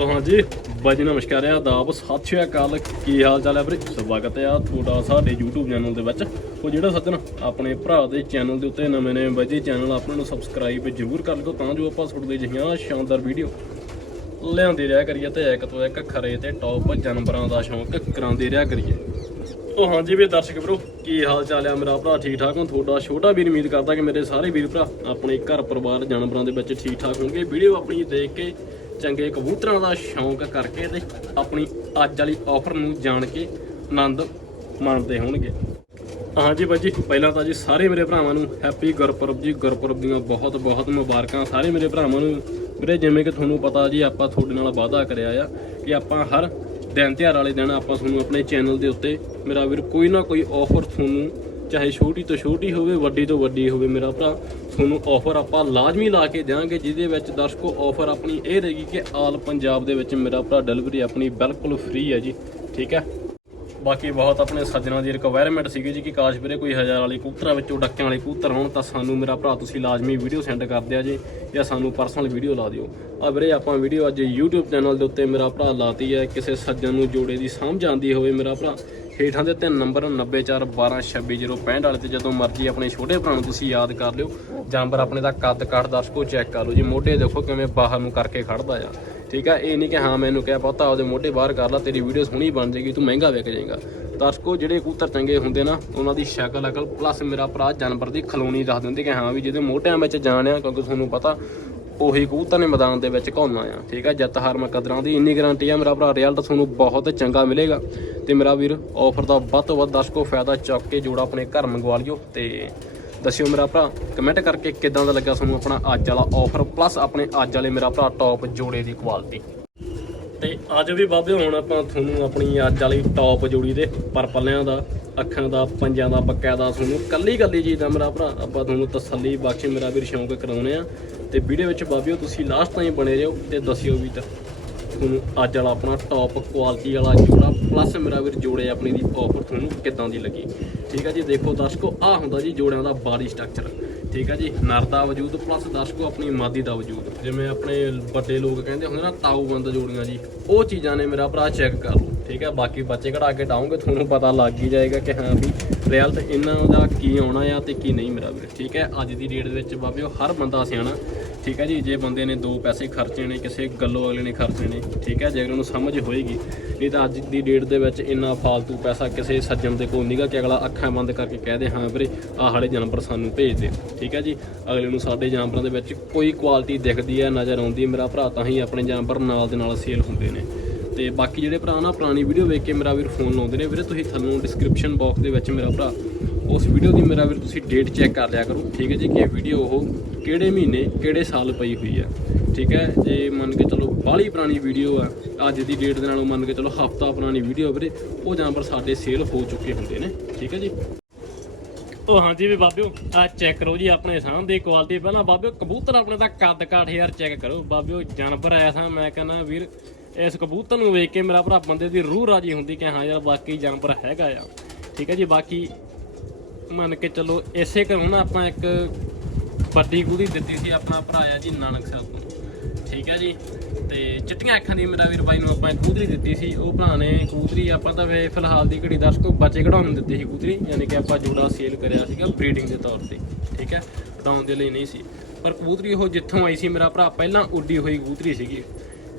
ਤੋ ਹਾਂਜੀ ਬਾਜੀ ਨਮਸਕਾਰ ਆ ਆਦਾਬ ਸਤਿ ਸ਼੍ਰੀ ਅਕਾਲ। ਕੀ ਹਾਲ ਚਾਲ ਹੈ ਵੀਰੇ? ਸਵਾਗਤ ਹੈ ਆ ਤੁਹਾਡਾ ਸਾਡੇ YouTube ਚੈਨਲ ਦੇ ਵਿੱਚ। ਉਹ ਜਿਹੜਾ ਸੱਜਣ ਆਪਣੇ ਭਰਾ ਦੇ ਚੈਨਲ ਦੇ ਉੱਤੇ ਨਵੇਂ ਨਵੇਂ ਬਾਜੀ ਚੈਨਲ ਆਪਣੇ ਨੂੰ ਸਬਸਕ੍ਰਾਈਬ ਜ਼ਰੂਰ ਕਰ ਲਓ, ਤਾਂ ਜੋ ਆਪਾਂ ਤੁਹਾਡੇ ਜਿਹੀਆਂ ਸ਼ਾਨਦਾਰ ਵੀਡੀਓ ਲਿਆਉਂਦੇ ਰਿਹਾ ਕਰੀਏ ਤੇ ਇੱਕ ਤੋਂ ਇੱਕ ਖਰੇ ਤੇ ਟੌਪ ਜਾਨਵਰਾਂ ਦਾ ਸ਼ੌਂਕ ਕਰਾਉਂਦੇ ਰਿਹਾ ਕਰੀਏ। ਉਹ ਹਾਂਜੀ ਵੀ ਦਰਸ਼ਕ ਵੀਰੋ, ਕੀ ਹਾਲ ਚਾਲ ਆ ਮੇਰਾ ਭਰਾ? ਠੀਕ ਠਾਕ ਹੋ? ਤੁਹਾਡਾ ਛੋਟਾ ਵੀਰ ਉਮੀਦ ਕਰਦਾ ਕਿ ਮੇਰੇ ਸਾਰੇ ਵੀਰ ਭਰਾ ਆਪਣੇ ਘਰ ਪਰਿਵਾਰ ਜਾਨਵਰਾਂ ਦੇ ਵਿੱਚ ਠੀਕ ਠਾਕ ਹੋਣਗੇ। ਵੀਡੀਓ ਆਪਣੀ ਦੇਖ ਕੇ ਚੰਗੇ ਕਬੂਤਰਾਂ ਦਾ ਸ਼ੌਂਕ ਕਰਕੇ ਤੇ ਆਪਣੀ ਅੱਜ ਵਾਲੀ ਆਫਰ ਨੂੰ ਜਾਣ ਕੇ ਆਨੰਦ ਮਾਣਦੇ ਹੋਣਗੇ। ਹਾਂਜੀ ਬਾਜੀ, ਪਹਿਲਾਂ ਤਾਂ ਜੀ ਸਾਰੇ ਮੇਰੇ ਭਰਾਵਾਂ ਨੂੰ ਹੈਪੀ ਗੁਰਪੁਰਬ ਜੀ। ਗੁਰਪੁਰਬ ਦੀਆਂ ਬਹੁਤ ਬਹੁਤ ਮੁਬਾਰਕਾਂ ਸਾਰੇ ਮੇਰੇ ਭਰਾਵਾਂ ਨੂੰ। ਵੀਰੇ, ਜਿਵੇਂ ਕਿ ਤੁਹਾਨੂੰ ਪਤਾ ਜੀ, ਆਪਾਂ ਤੁਹਾਡੇ ਨਾਲ ਵਾਅਦਾ ਕਰਿਆ ਆ ਕਿ ਆਪਾਂ ਹਰ ਦਿਨ ਤਿਉਹਾਰ ਵਾਲੇ ਦਿਨ ਆਪਾਂ ਤੁਹਾਨੂੰ ਆਪਣੇ ਚੈਨਲ ਦੇ ਉੱਤੇ ਮੇਰਾ ਵੀਰ ਕੋਈ ਨਾ ਕੋਈ ਆਫਰ ਤੁਹਾਨੂੰ, ਚਾਹੇ ਛੋਟੀ ਤੋਂ ਛੋਟੀ ਹੋਵੇ, ਵੱਡੀ ਤੋਂ ਵੱਡੀ ਹੋਵੇ, ਮੇਰਾ ਭਰਾ ਤੁਹਾਨੂੰ ਆਫਰ ਆਪਾਂ ਲਾਜ਼ਮੀ ਲਾ ਕੇ ਦਿਆਂਗੇ, ਜਿਹਦੇ ਵਿੱਚ ਦਰਸ਼ਕੋ ਆਫਰ ਆਪਣੀ ਇਹ ਰਹੇਗੀ ਕਿ ਆਲ ਪੰਜਾਬ ਦੇ ਵਿੱਚ ਮੇਰਾ ਭਰਾ ਡਿਲੀਵਰੀ ਆਪਣੀ ਬਿਲਕੁਲ ਫ੍ਰੀ ਹੈ ਜੀ, ਠੀਕ ਹੈ? ਬਾਕੀ ਬਹੁਤ ਆਪਣੇ ਸੱਜਣਾ ਦੀ ਰਿਕੁਆਇਰਮੈਂਟ ਸੀਗੀ ਜੀ ਕਿ ਕਾਸ਼ ਵੀਰੇ ਕੋਈ ਹਜ਼ਾਰ ਵਾਲੇ ਕਬੂਤਰਾਂ ਵਿੱਚੋਂ ਡੱਕਿਆਂ ਵਾਲੇ ਕੂਤਰ ਹੋਣ, ਤਾਂ ਸਾਨੂੰ ਮੇਰਾ ਭਰਾ ਤੁਸੀਂ ਲਾਜ਼ਮੀ ਵੀਡੀਓ ਸੈਂਡ ਕਰ ਦਿਆ ਜੀ, ਜਾਂ ਸਾਨੂੰ ਪਰਸਨਲ ਵੀਡੀਓ ਲਾ ਦਿਓ। ਆ ਵੀਰੇ, ਆਪਾਂ ਵੀਡੀਓ ਅੱਜ YouTube ਚੈਨਲ ਦੇ ਉੱਤੇ ਮੇਰਾ ਭਰਾ ਲਾਤੀ ਹੈ, ਕਿਸੇ ਸੱਜਣ ਨੂੰ ਜੋੜੇ ਦੀ ਸਮਝ ਆਂਦੀ ਹੋਵੇ ਮੇਰਾ ਭਰਾ। ਹੇਠਾਂ ਦੇ ਤਿੰਨ ਨੰਬਰ 9412266065 ਵਾਲੇ ਤੇ ਜਦੋਂ ਮਰਜ਼ੀ ਆਪਣੇ ਛੋਟੇ ਭਰਾ ਨੂੰ ਤੁਸੀਂ ਯਾਦ ਕਰ ਲਿਓ, ਜਾਨਵਰ ਆਪਣੇ ਦਾ ਕੱਦ ਕਾਠ ਦਰਸ਼ਕੋ ਚੈੱਕ ਕਰ ਲਓ। ਜੀ ਮੋਢੇ ਦੇਖੋ ਕਿਵੇਂ ਬਾਹਰ ਨੂੰ ਕਰਕੇ ਖੜਦਾ ਆ। ਠੀਕ ਆ, ਇਹ ਨਹੀਂ ਕਿ ਹਾਂ ਮੈਨੂੰ ਕਿਹਾ ਬਹੁਤਾ ਉਹਦੇ ਮੋਢੇ ਬਾਹਰ ਕਰ ਲਾ, ਤੇਰੀ ਵੀਡੀਓ ਸੋਹਣੀ ਬਣ ਜਾਏਗੀ, ਤੂੰ ਮਹਿੰਗਾ ਵਿਕ ਜਾਏਗਾ। ਦਰਸ਼ਕੋ ਜਿਹੜੇ ਕਬੂਤਰ ਚੰਗੇ ਹੁੰਦੇ ਨਾ, ਉਹਨਾਂ ਦੀ ਸ਼ਕਲ, ਅਕਲ ਪਲੱਸ ਮੇਰਾ ਭਰਾ ਜਾਨਵਰ ਦੀ ਖਲੋਣੀ ਦੱਸ ਦਿੰਦੇ ਕਿ ਹਾਂ ਵੀ ਜਿਹਦੇ ਮੋਢਿਆਂ ਵਿੱਚ ਜਾਣ ਆ, ਕਿਉਂਕਿ ਤੁਹਾਨੂੰ ਪਤਾ ਉਹੀ ਕਬੂਤਰ ਨੇ ਮੈਦਾਨ ਦੇ ਵਿੱਚ ਘੁੰਮਣਾ ਆ। ਠੀਕ ਆ, ਜਿੱਤ ਹਾਰ ਮੈਂ ਕਦਰਾਂ ਦੀ, ਇੰਨੀ ਗਾਰੰਟੀ ਆ ਮੇਰਾ ਭਰਾ ਰਿਜ਼ਲਟ ਤੁਹਾਨੂੰ ਬਹੁਤ ਚੰਗਾ ਮਿਲੇਗਾ। ਤੇ ਮੇਰਾ ਵੀਰ ਆਫਰ ਦਾ ਵੱਧ ਤੋਂ ਵੱਧ ਦਰਸ਼ਕੋ ਫਾਇਦਾ ਚੁੱਕ ਕੇ ਜੋੜਾ ਆਪਣੇ ਘਰ ਮੰਗਵਾ ਲਿਓ ਤੇ ਦੱਸਿਓ ਮੇਰਾ ਭਰਾ ਕਮੈਂਟ ਕਰਕੇ ਕਿਦਾਂ ਦਾ ਲੱਗਾ ਤੁਹਾਨੂੰ ਆਪਣਾ ਅੱਜ ਵਾਲਾ ਆਫਰ ਪਲੱਸ ਆਪਣੇ ਅੱਜ ਵਾਲੇ ਮੇਰਾ ਭਰਾ ਟੌਪ ਜੋੜੇ ਦੀ ਕੁਆਲਿਟੀ ਤੇ ਅੱਜ ਵੀ ਬਾਬੇ, ਹੁਣ ਆਪਾਂ ਤੁਹਾਨੂੰ ਆਪਣੀ ਅੱਜ ਵਾਲੀ ਟੌਪ ਜੋੜੀ ਦੇ ਪਰਪਲਿਆਂ ਦਾ, ਅੱਖਾਂ ਦਾ, ਪੰਜਾਂ ਦਾ ਬੱਕਿਆਂ ਦਾ ਤੁਹਾਨੂੰ ਕੱਲੀ ਕੱਲੀ ਚੀਜ਼ ਦਾ ਮੇਰਾ ਭਰਾ, ਆਪਾਂ ਤੁਹਾਨੂੰ ਤਸੱਲੀ ਬਖਸ਼ ਮੇਰਾ ਵੀਰ ਸ਼ੌਂਕ ਕਰਾਉਣੇ ਆ ਤੇ ਵੀਡੀਓ ਵਿੱਚ ਬਾਬਿਓ, ਤੁਸੀਂ ਲਾਸਟ ਤਾਈਂ ਬਣੇ ਰਹੋ ਤੇ ਦੱਸਿਓ ਵੀ ਤਾਂ ਤੁਹਾਨੂੰ ਅੱਜ ਵਾਲਾ ਆਪਣਾ ਟੌਪ ਕੁਆਲਿਟੀ ਵਾਲਾ ਜੋੜਾ ਪਲੱਸ ਮੇਰਾ ਵੀਰ ਜੋੜੇ ਆਪਣੀ ਦੀ ਆਫਰ ਤੁਹਾਨੂੰ ਕਿੱਦਾਂ ਦੀ ਲੱਗੀ। ਠੀਕ ਆ ਜੀ, ਦੇਖੋ ਦਰਸ਼ਕੋ ਆ ਹੁੰਦਾ ਜੀ ਜੋੜਿਆਂ ਦਾ ਬਾਡੀ ਸਟਰਕਚਰ ਠੀਕ ਆ ਜੀ, ਨਰ ਦਾ ਵਜੂਦ ਪਲੱਸ ਦਰਸ਼ਕੋ ਆਪਣੀ ਮਾਦੀ ਦਾ ਵਜੂਦ। ਜਿਵੇਂ ਆਪਣੇ ਵੱਡੇ ਲੋਕ ਕਹਿੰਦੇ ਹੁੰਦੇ ਨਾ ਤਾਊਬੰਦ ਜੋੜੀਆਂ ਜੀ, ਉਹ ਚੀਜ਼ਾਂ ਨੇ ਮੇਰਾ ਭਰਾ ਚੈੱਕ ਕਰ ਲਓ, ਠੀਕ ਹੈ ਬਾਕੀ ਬੱਚੇ ਕਢਾ ਕੇ ਡਾਉਂਗੇ ਤੁਹਾਨੂੰ ਪਤਾ ਲੱਗ ਹੀ ਜਾਏਗਾ ਕਿ ਹਾਂ ਵੀ ਰਿਜ਼ਲਟ ਇਹਨਾਂ ਦਾ ਕੀ ਆਉਣਾ ਆ ਤੇ ਕੀ ਨਹੀਂ ਮੇਰਾ ਵੀਰ, ਠੀਕ ਹੈ ਅੱਜ ਦੀ ਡੇਟ ਦੇ ਵਿੱਚ ਬਾਬਿਓ, ਹਰ ਬੰਦਾ ਸਿਆਣਾ ਠੀਕ ਹੈ ਜੀ, ਜੇ ਬੰਦੇ ਨੇ ਦੋ ਪੈਸੇ ਖਰਚੇ ਨੇ, ਕਿਸੇ ਗੱਲੋਂ ਅਗਲੇ ਨੇ ਖਰਚੇ ਨੇ, ਠੀਕ ਹੈ, ਜੇ ਅਗਲੇ ਨੂੰ ਸਮਝ ਹੋਏਗੀ, ਨਹੀਂ ਤਾਂ ਅੱਜ ਦੀ ਡੇਟ ਦੇ ਵਿੱਚ ਇੰਨਾ ਫਾਲਤੂ ਪੈਸਾ ਕਿਸੇ ਸੱਜਣ ਦੇ ਕੋਲ ਨਹੀਂਗਾ ਕਿ ਅਗਲਾ ਅੱਖਾਂ ਬੰਦ ਕਰਕੇ ਕਹਿ ਦੇ, ਹਾਂ ਵੀਰੇ, ਆਹ ਵਾਲੇ ਜਾਨਵਰ ਸਾਨੂੰ ਭੇਜ ਦੇ। ਠੀਕ ਹੈ ਜੀ, ਅਗਲੇ ਨੂੰ ਸਾਡੇ ਜਾਨਵਰਾਂ ਦੇ ਵਿੱਚ ਕੋਈ ਕੁਆਲਿਟੀ ਦਿਖਦੀ ਹੈ, ਨਜ਼ਰ ਆਉਂਦੀ ਮੇਰਾ ਭਰਾ ਤਾਂ ਹੀ ਆਪਣੇ ਜਾਨਵਰ ਨਾਲ ਦੇ ਨਾਲ ਸੇਲ ਹੁੰਦੇ ਨੇ। ਤੇ ਬਾਕੀ ਜਿਹੜੇ ਭਰਾ ਨਾ ਪੁਰਾਣੀ ਵੀਡੀਓ ਵੇਖ ਕੇ ਮੇਰਾ ਵੀਰ ਫੋਨ ਲਾਉਂਦੇ ਨੇ ਵੀਰੇ, ਤੁਸੀਂ ਥੱਲੋਂ ਡਿਸਕ੍ਰਿਪਸ਼ਨ ਬਾਕਸ ਦੇ ਵਿੱਚ ਮੇਰਾ ਭਰਾ, ਉਸ ਵੀਡੀਓ ਦੀ ਮੇਰਾ ਵੀਰ ਤੁਸੀਂ ਡੇਟ ਚੈੱਕ ਕਰ ਲਿਆ ਕਰੋ, ਠੀਕ ਹੈ ਜੀ, ਕਿ ਇਹ ਵੀਡੀਓ ਉਹ ਕਿਹੜੇ ਮਹੀਨੇ, ਕਿਹੜੇ ਸਾਲ ਪਈ ਹੋਈ ਹੈ, ਠੀਕ ਹੈ, ਜੇ ਮੰਨ ਕੇ ਚਲੋ ਬਾਹਲੀ ਪੁਰਾਣੀ ਵੀਡੀਓ ਆ, ਅੱਜ ਦੀ ਡੇਟ ਦੇ ਨਾਲੋਂ ਮੰਨ ਕੇ ਚਲੋ ਹਫਤਾ ਪੁਰਾਣੀ ਵੀਡੀਓ ਵੀਰੇ, ਉਹ ਜਾਨਵਰ ਸਾਡੇ ਸੇਲ ਹੋ ਚੁੱਕੇ ਹੁੰਦੇ ਨੇ, ਠੀਕ ਹੈ ਜੀ। ਉਹ ਹਾਂਜੀ ਵੀ ਬਾਬਿਓ, ਆ ਚੈੱਕ ਕਰੋ ਜੀ ਆਪਣੇ ਸਾਹ ਦੀ ਕੁਆਲਿਟੀ ਪਹਿਲਾਂ ਬਾਬਿਓ ਕਬੂਤਰ ਆਪਣੇ ਦਾ ਕੱਦ ਕਾਠ ਯਾਰ ਚੈੱਕ ਕਰੋ। ਬਾਬਿਓ ਜਾਨਵਰ ਆਇਆ ਸਾਂ, ਮੈਂ ਕਹਿੰਦਾ ਵੀਰ ਇਸ ਕਬੂਤਰ ਨੂੰ ਵੇਖ ਕੇ ਮੇਰਾ ਭਰਾ ਬੰਦੇ ਦੀ ਰੂਹ ਰਾਜੀ ਹੁੰਦੀ ਕਿ ਹਾਂ ਯਾਰ ਬਾਕੀ ਜਾਨਵਰ ਹੈਗਾ ਆ। ਠੀਕ ਹੈ ਜੀ, ਬਾਕੀ ਮੰਨ ਕੇ ਚੱਲੋ ਇਸੇ ਘਰੋਂ ਨਾ ਆਪਾਂ ਇੱਕ ਵੱਡੀ ਕੁੜੀ ਦਿੱਤੀ ਸੀ ਆਪਣਾ ਭਰਾ ਆ ਜੀ ਨਾਨਕ ਸਾਹਿਬ ਨੂੰ। ਠੀਕ ਹੈ ਜੀ, ਤੇ ਚਿੱਟੀਆਂ ਅੱਖਾਂ ਦੀ ਮੇਰਾ ਵੀਰ ਬਾਈ ਨੂੰ ਆਪਾਂ ਇੱਕ ਕੂਤਰੀ ਦਿੱਤੀ ਸੀ। ਉਹ ਭਰਾ ਨੇ ਕੂਤਰੀ ਆਪਾਂ ਤਾਂ ਵੇ ਫਿਲਹਾਲ ਦੀ ਘੜੀ ਦਰਸ਼ਕੋ ਬੱਚੇ ਕਢਾਉਣ ਨੂੰ ਦਿੱਤੀ ਸੀ ਕੂਤਰੀ ਯਾਨੀ ਕਿ ਆਪਾਂ ਜੋੜਾ ਸੇਲ ਕਰਿਆ ਸੀਗਾ ਬਰੀਡਿੰਗ ਦੇ ਤੌਰ ਤੇ। ਠੀਕ ਹੈ, ਕਢਾਉਣ ਦੇ ਲਈ ਨਹੀਂ ਸੀ। ਪਰ ਕਬੂਤਰੀ ਉਹ ਜਿੱਥੋਂ ਆਈ ਸੀ, ਮੇਰਾ ਭਰਾ ਪਹਿਲਾਂ ਉੱਡੀ ਹੋਈ ਕਬੂਤਰੀ ਸੀਗੀ।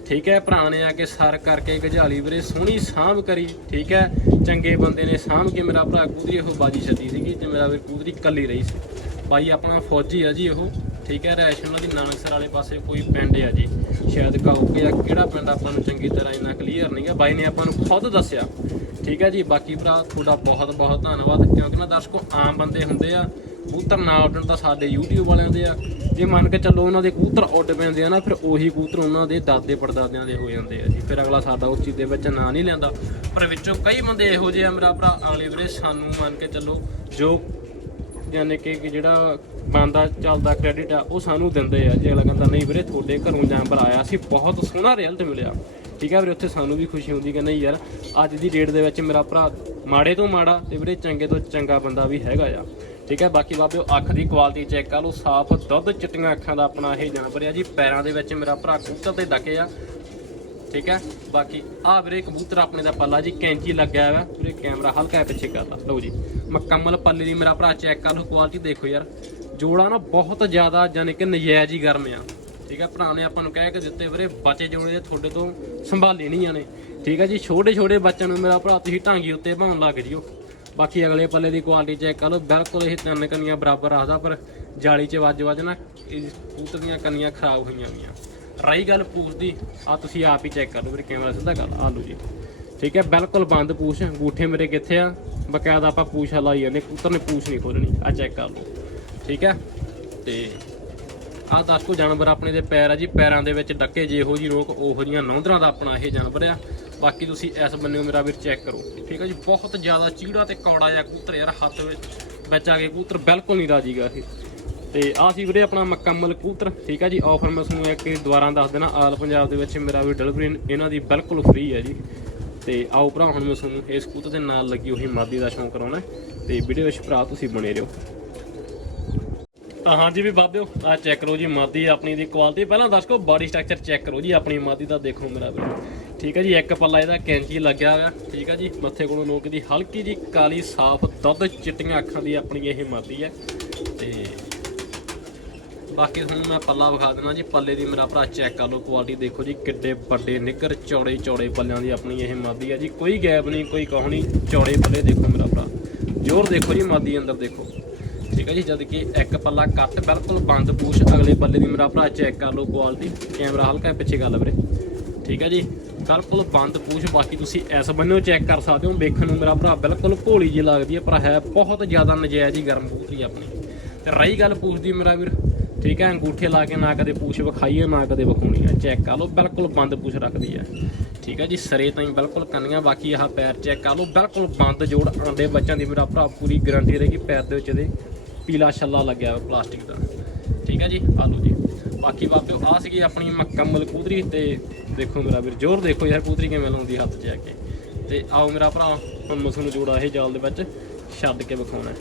ਠੀਕ ਹੈ, ਭਰਾ ਨੇ ਆ ਕੇ ਸਰ ਕਰਕੇ ਗਝਾਲੀ ਵੀਰੇ ਸੋਹਣੀ ਸਾਂਭ ਕਰੀ, ਠੀਕ ਹੈ। ਚੰਗੇ ਬੰਦੇ ਨੇ ਸਾਂਭ ਕੇ ਮੇਰਾ ਭਰਾ ਕੂਦਰੀ ਉਹ ਬਾਜੀ ਛੱਡੀ ਸੀਗੀ ਤੇ ਮੇਰਾ ਵੀਰ ਕੂਦਰੀ ਕੱਲੀ ਰਹੀ ਸੀ। ਬਾਈ ਆਪਣਾ ਫੌਜੀ ਆ ਜੀ ਉਹ, ਠੀਕ ਹੈ ਰੈਸ਼ ਉਹਨਾਂ ਦੀ ਨਾਨਕਸਰ ਵਾਲੇ ਪਾਸੇ ਕੋਈ ਪਿੰਡ ਆ ਜੀ। ਸ਼ਾਇਦ ਕਹੋਗੇ ਆ, ਕਿਹੜਾ ਪਿੰਡ ਆਪਾਂ ਨੂੰ ਚੰਗੀ ਤਰ੍ਹਾਂ ਇੰਨਾ ਕਲੀਅਰ ਨਹੀਂ ਨਹੀਂਗਾ ਬਾਈ ਨੇ ਆਪਾਂ ਨੂੰ ਖੁਦ ਦੱਸਿਆ, ਠੀਕ ਹੈ ਜੀ। ਬਾਕੀ ਭਰਾ ਤੁਹਾਡਾ ਬਹੁਤ ਬਹੁਤ ਧੰਨਵਾਦ, ਕਿਉਂਕਿ ਨਾ ਦਰਸ਼ਕੋ, ਆਮ ਬੰਦੇ ਹੁੰਦੇ ਆ ਕਬੂਤਰ ਨਾ ਉੱਡਣ ਤਾਂ ਸਾਡੇ YouTube ਵਾਲਿਆਂ ਦੇ ਆ। ਜੇ ਮੰਨ ਕੇ ਚੱਲੋ ਉਹਨਾਂ ਦੇ ਕਬੂਤਰ ਉੱਡ ਪੈਂਦੇ ਆ ਨਾ, ਫਿਰ ਉਹੀ ਕਬੂਤਰ ਉਹਨਾਂ ਦੇ ਦਾਦੇ ਪੜਦਾਦਿਆਂ ਦੇ ਹੋ ਜਾਂਦੇ ਆ ਜੀ। ਫਿਰ ਅਗਲਾ ਸਾਡਾ ਉਸ ਚੀਜ਼ ਦੇ ਵਿੱਚ ਨਾਂ ਨਹੀਂ ਲੈਂਦਾ ਪਰ ਵਿੱਚੋਂ ਕਈ ਬੰਦੇ ਇਹੋ ਜਿਹੇ ਆ ਮੇਰਾ ਭਰਾ, ਅਗਲੇ ਵੀਰੇ ਸਾਨੂੰ ਮੰਨ ਕੇ ਚੱਲੋ ਜੋ ਯਾਨੀ ਕਿ ਜਿਹੜਾ ਬੰਦਾ ਚੱਲਦਾ ਕ੍ਰੈਡਿਟ ਆ, ਉਹ ਸਾਨੂੰ ਦਿੰਦੇ ਆ। ਜੇ ਅਗਲਾ ਕਹਿੰਦਾ, ਨਹੀਂ ਵੀਰੇ, ਤੁਹਾਡੇ ਘਰੋਂ ਜਾਨਵਰ ਆਇਆ ਸੀ ਬਹੁਤ ਸੋਹਣਾ ਰਿਜ਼ਲਟ ਮਿਲਿਆ। ਠੀਕ ਹੈ ਵੀਰੇ, ਉੱਥੇ ਸਾਨੂੰ ਵੀ ਖੁਸ਼ੀ ਹੁੰਦੀ ਕਿ ਨਹੀਂ ਯਾਰ, ਅੱਜ ਦੀ ਡੇਟ ਦੇ ਵਿੱਚ ਮੇਰਾ ਭਰਾ ਮਾੜੇ ਤੋਂ ਮਾੜਾ ਤੇ ਵੀਰੇ ਚੰਗੇ ਤੋਂ ਚੰਗਾ ਬੰਦਾ ਵੀ ਹੈਗਾ ਆ। ਠੀਕ ਹੈ, ਬਾਕੀ ਬਾਬਿਓ ਅੱਖ ਦੀ ਕੁਆਲਿਟੀ ਚੈੱਕ ਕਰ ਲਓ, ਸਾਫ਼ ਦੁੱਧ, ਚਿੱਟੀਆਂ ਅੱਖਾਂ ਦਾ ਆਪਣਾ ਇਹ ਜਾਨਵਰ ਆ ਜੀ। ਪੈਰਾਂ ਦੇ ਵਿੱਚ ਮੇਰਾ ਭਰਾ ਕੂਤਰ ਤੇ ਡਕੇ ਆ। ਠੀਕ ਹੈ, ਬਾਕੀ ਆ ਵੀਰੇ ਕਬੂਤਰ ਆਪਣੇ ਦਾ ਪੱਲਾ ਜੀ, ਕੈਂਚੀ ਲੱਗਿਆ ਹੋਇਆ। ਵੀਰੇ ਕੈਮਰਾ ਹਲਕਾ ਪਿੱਛੇ ਕਰ ਲਾ ਲਓ ਜੀ ਮੁਕੰਮਲ ਪੱਲੇ ਦੀ ਮੇਰਾ ਭਰਾ ਚੈੱਕ ਕਰ ਲਓ ਕੁਆਲਿਟੀ ਦੇਖੋ ਯਾਰ। ਜੋੜਾ ਨਾ ਬਹੁਤ ਜ਼ਿਆਦਾ ਯਾਨੀ ਕਿ ਨਜਾਇਜ਼ ਹੀ ਗਰਮ ਆ। ਠੀਕ ਹੈ, ਭਰਾ ਨੇ ਆਪਾਂ ਨੂੰ ਕਹਿ ਕੇ ਦਿੱਤੇ ਵੀਰੇ, ਬਚੇ ਜੋੜੇ ਦੇ ਤੁਹਾਡੇ ਤੋਂ ਸੰਭਾਲੇ ਨਹੀਂ ਜਾਣੇ। ਠੀਕ ਹੈ ਜੀ ਛੋਟੇ ਛੋਟੇ ਬੱਚਿਆਂ ਨੂੰ ਮੇਰਾ ਭਰਾ ਤੁਸੀਂ ਢਾਂਗੀ ਉੱਤੇ ਭਾਉਣ ਲੱਗ ਜਿਓ। ਬਾਕੀ ਅਗਲੇ ਪੱਲੇ ਦੀ ਕੁਆਲਿਟੀ ਚੈੱਕ ਕਰ ਲਓ, ਬਿਲਕੁਲ ਇਹ ਤਿੰਨ ਕੰਨੀਆਂ ਬਰਾਬਰ ਰੱਖਦਾ ਪਰ ਜਾਲੀ 'ਚ ਵੱਜ ਵੱਜ ਨਾ, ਇਹ ਕਬੂਤਰ ਦੀਆਂ ਕੰਨੀਆਂ ਖਰਾਬ ਹੋਈਆਂ ਗਈਆਂ ਰਹੀ ਗੱਲ ਪੂਛ ਦੀ ਆ ਤੁਸੀਂ ਆਪ ਹੀ ਚੈੱਕ ਕਰ ਲਓ ਵੀਰੇ ਕੈਮਰਾ ਸਿੱਧਾ ਕਰ ਆ ਲਓ ਜੀ। ਠੀਕ ਹੈ, ਬਿਲਕੁਲ ਬੰਦ ਪੂਛ ਗੂਠੇ ਮੇਰੇ ਕਿੱਥੇ ਆ? ਬਕਾਇਦਾ ਆਪਾਂ ਪੂਛ ਹਲਾਈ ਜਾਂਦੇ, ਕਬੂਤਰ ਨੇ ਪੂਛ ਨਹੀਂ ਖੋਲਣੀ ਆ ਚੈੱਕ ਕਰ ਲਓ। ਠੀਕ ਹੈ, ਤੇ ਆਹ ਦਸ ਕੋ ਜਾਨਵਰ ਆਪਣੇ ਦੇ ਪੈਰ ਆ ਜੀ, ਪੈਰਾਂ ਦੇ ਵਿੱਚ ਡੱਕੇ ਜਿਹੋ ਜੀ ਰੋਕ, ਉਹੋ ਜੀਆਂ ਨੌਂਦਰਾਂ ਦਾ ਆਪਣਾ ਇਹ ਜਾਨਵਰ ਆ। ਬਾਕੀ ਤੁਸੀਂ ਇਸ ਬੰਨੇ ਮੇਰਾ ਵੀਰ ਚੈੱਕ ਕਰੋ। ਠੀਕ ਹੈ ਜੀ, ਬਹੁਤ ਜ਼ਿਆਦਾ ਚੀੜਾ ਤੇ ਕੌੜਾ ਜਿਹਾ ਕਬੂਤਰ ਯਾਰ, ਹੱਥ ਵਿੱਚ ਵਿੱਚ ਆ ਕੇ ਕਬੂਤਰ ਬਿਲਕੁਲ ਨਹੀਂ ਰਾਜੀਗਾ ਇਹ। ਤੇ ਆਹ ਸੀ ਵੀਰੇ ਆਪਣਾ ਮੁਕੰਮਲ ਕਬੂਤਰ, ਠੀਕ ਹੈ ਜੀ ਆਫਰ ਮੈਂ ਤੁਹਾਨੂੰ ਇੱਕ ਦੁਬਾਰਾ ਦੱਸ ਦੇਣਾ, ਆਲ ਪੰਜਾਬ ਦੇ ਵਿੱਚ ਮੇਰਾ ਵੀ ਡਿਲੀਵਰੀ ਇਹਨਾਂ ਦੀ ਬਿਲਕੁਲ ਫ੍ਰੀ ਹੈ ਜੀ। ਤੇ ਆਓ ਭਰਾ, ਹੁਣ ਮੈਂ ਤੁਹਾਨੂੰ ਇਸ ਕਬੂਤਰ ਦੇ ਨਾਲ ਲੱਗੀ ਉਹੀ ਮਾਦੀ ਦਾ ਸ਼ੌਂਕ ਕਰਾਉਣਾ ਹੈ। ਤੇ ਵੀਡੀਓ ਵਿੱਚ ਭਰਾ ਤੁਸੀਂ ਬਣੇ ਰਹੋ। ਤਾਂ ਹਾਂਜੀ ਵੀ ਬਾਬਿਓ ਆ ਚੈੱਕ ਕਰੋ ਜੀ ਮਾਦੀ ਆਪਣੀ ਦੀ ਕੁਆਲਿਟੀ ਪਹਿਲਾਂ ਦੱਸ ਕੋ ਬਾਡੀ ਸਟਰਕਚਰ ਚੈੱਕ ਕਰੋ ਜੀ ਆਪਣੀ ਮਾਦੀ ਦਾ, ਦੇਖੋ ਮੇਰਾ ਵੀਰ। ਠੀਕ ਹੈ ਜੀ, ਇੱਕ ਪੱਲਾ ਇਹਦਾ ਕੈਂਚੀ ਲੱਗਿਆ ਹੋਇਆ। ਠੀਕ ਹੈ ਜੀ, ਮੱਥੇ ਕੋਲੋਂ ਨੋਕ ਦੀ ਹਲਕੀ ਜੀ ਕਾਲੀ ਸਾਫ਼ ਦੁੱਧ ਚਿੱਟੀਆਂ ਅੱਖਾਂ ਦੀ ਆਪਣੀ ਇਹ ਮਾਦੀ ਹੈ। ਤੇ ਬਾਕੀ ਤੁਹਾਨੂੰ ਮੈਂ ਪੱਲਾ ਵਿਖਾ ਦੇਣਾ ਜੀ, ਪੱਲੇ ਦੀ ਮੇਰਾ ਭਰਾ ਚੈੱਕ ਕਰ ਲਓ ਕੁਆਲਿਟੀ ਦੇਖੋ ਜੀ ਕਿੱਡੇ ਵੱਡੇ ਨਿੱਕਰ ਚੌੜੇ ਚੌੜੇ ਪੱਲਿਆਂ ਦੀ ਆਪਣੀ ਇਹ ਮਾਦੀ ਹੈ ਜੀ। ਕੋਈ ਗੈਪ ਨਹੀਂ, ਕੋਈ ਕਹੋ ਨਹੀਂ, ਚੌੜੇ ਪੱਲੇ ਦੇਖੋ ਮੇਰਾ ਭਰਾ। ਜ਼ੋਰ ਦੇਖੋ ਜੀ ਮਾਦੀ ਅੰਦਰ ਦੇਖੋ। ਠੀਕ ਹੈ ਜੀ, ਜਦ ਕਿ ਇੱਕ ਪੱਲਾ ਕੱਟ ਬਿਲਕੁਲ ਬੰਦ ਪੂਛ, ਅਗਲੇ ਪੱਲੇ ਦੀ ਮੇਰਾ ਭਰਾ ਚੈੱਕ ਕਰ ਲਓ ਕੁਆਲਿਟੀ ਕੈਮਰਾ ਹਲਕਾ ਪਿੱਛੇ ਗੱਲ ਵੀਰੇ। ਠੀਕ ਹੈ ਜੀ, ਬਿਲਕੁਲ ਬੰਦ ਪੂਛ, ਬਾਕੀ ਤੁਸੀਂ ਇਸ ਬੰਨਿਓ ਚੈੱਕ ਕਰ ਸਕਦੇ ਹੋ, ਵੇਖਣ ਨੂੰ ਮੇਰਾ ਭਰਾ ਬਿਲਕੁਲ ਭੋਲੀ ਜਿਹੀ ਲੱਗਦੀ ਹੈ, ਪਰ ਹੈ ਬਹੁਤ ਜ਼ਿਆਦਾ ਨਜਾਇਜ਼ ਹੀ ਗਰਮ ਕਬੂਤਰੀ ਆਪਣੀ। ਤੇ ਰਹੀ ਗੱਲ ਪੂਛ ਦੀ ਮੇਰਾ ਵੀਰ, ਠੀਕ ਹੈ, ਅੰਗੂਠੇ ਲਾ ਕੇ ਨਾ ਕਦੇ ਪੂਛ ਵਿਖਾਈਏ ਨਾ ਕਦੇ ਵਿਖਾਉਣੀ ਹੈ। ਚੈੱਕ ਕਰ ਲਓ, ਬਿਲਕੁਲ ਬੰਦ ਪੂਛ ਰੱਖਦੀ ਹੈ। ਠੀਕ ਹੈ ਜੀ, ਸਰੇ ਤਾਈਂ ਬਿਲਕੁਲ ਕੰਨੀਆਂ, ਬਾਕੀ ਆਹ ਪੈਰ ਚੈੱਕ ਕਰ ਲਓ, ਬਿਲਕੁਲ ਬੰਦ ਜੋੜ ਆਂਡੇ ਬੱਚਿਆਂ ਦੀ ਮੇਰਾ ਭਰਾ ਪੂਰੀ ਗਾਰੰਟੀ ਰਹੇਗੀ ਪੈਰ ਦੇ ਵਿੱਚ ਇਹਦੇ। ਪੀਲਾ ਛੱਲਾ ਲੱਗਿਆ ਹੋਇਆ ਪਲਾਸਟਿਕ ਦਾ। ਠੀਕ ਹੈ ਜੀ ਆ ਲਓ ਜੀ। ਬਾਕੀ ਬਾਬਿਓ ਆ ਸੀਗੀ ਆਪਣੀ ਮੁਕੰਮਲ ਕੂਦਰੀ ਤੇ ਦੇਖੋ ਮੇਰਾ ਵੀਰ, ਜ਼ੋਰ ਦੇਖੋ ਯਾਰ ਕੂਦਰੀ ਕਿਵੇਂ ਲਾਉਂਦੀ ਹੱਥ 'ਚ ਆ ਕੇ। ਤੇ ਆਓ ਮੇਰਾ ਭਰਾ, ਹੁਣ ਮੈਂ ਤੁਹਾਨੂੰ ਜੋੜਾ ਇਹ ਜਾਲ ਦੇ ਵਿੱਚ ਛੱਡ ਕੇ ਵਿਖਾਉਣਾ।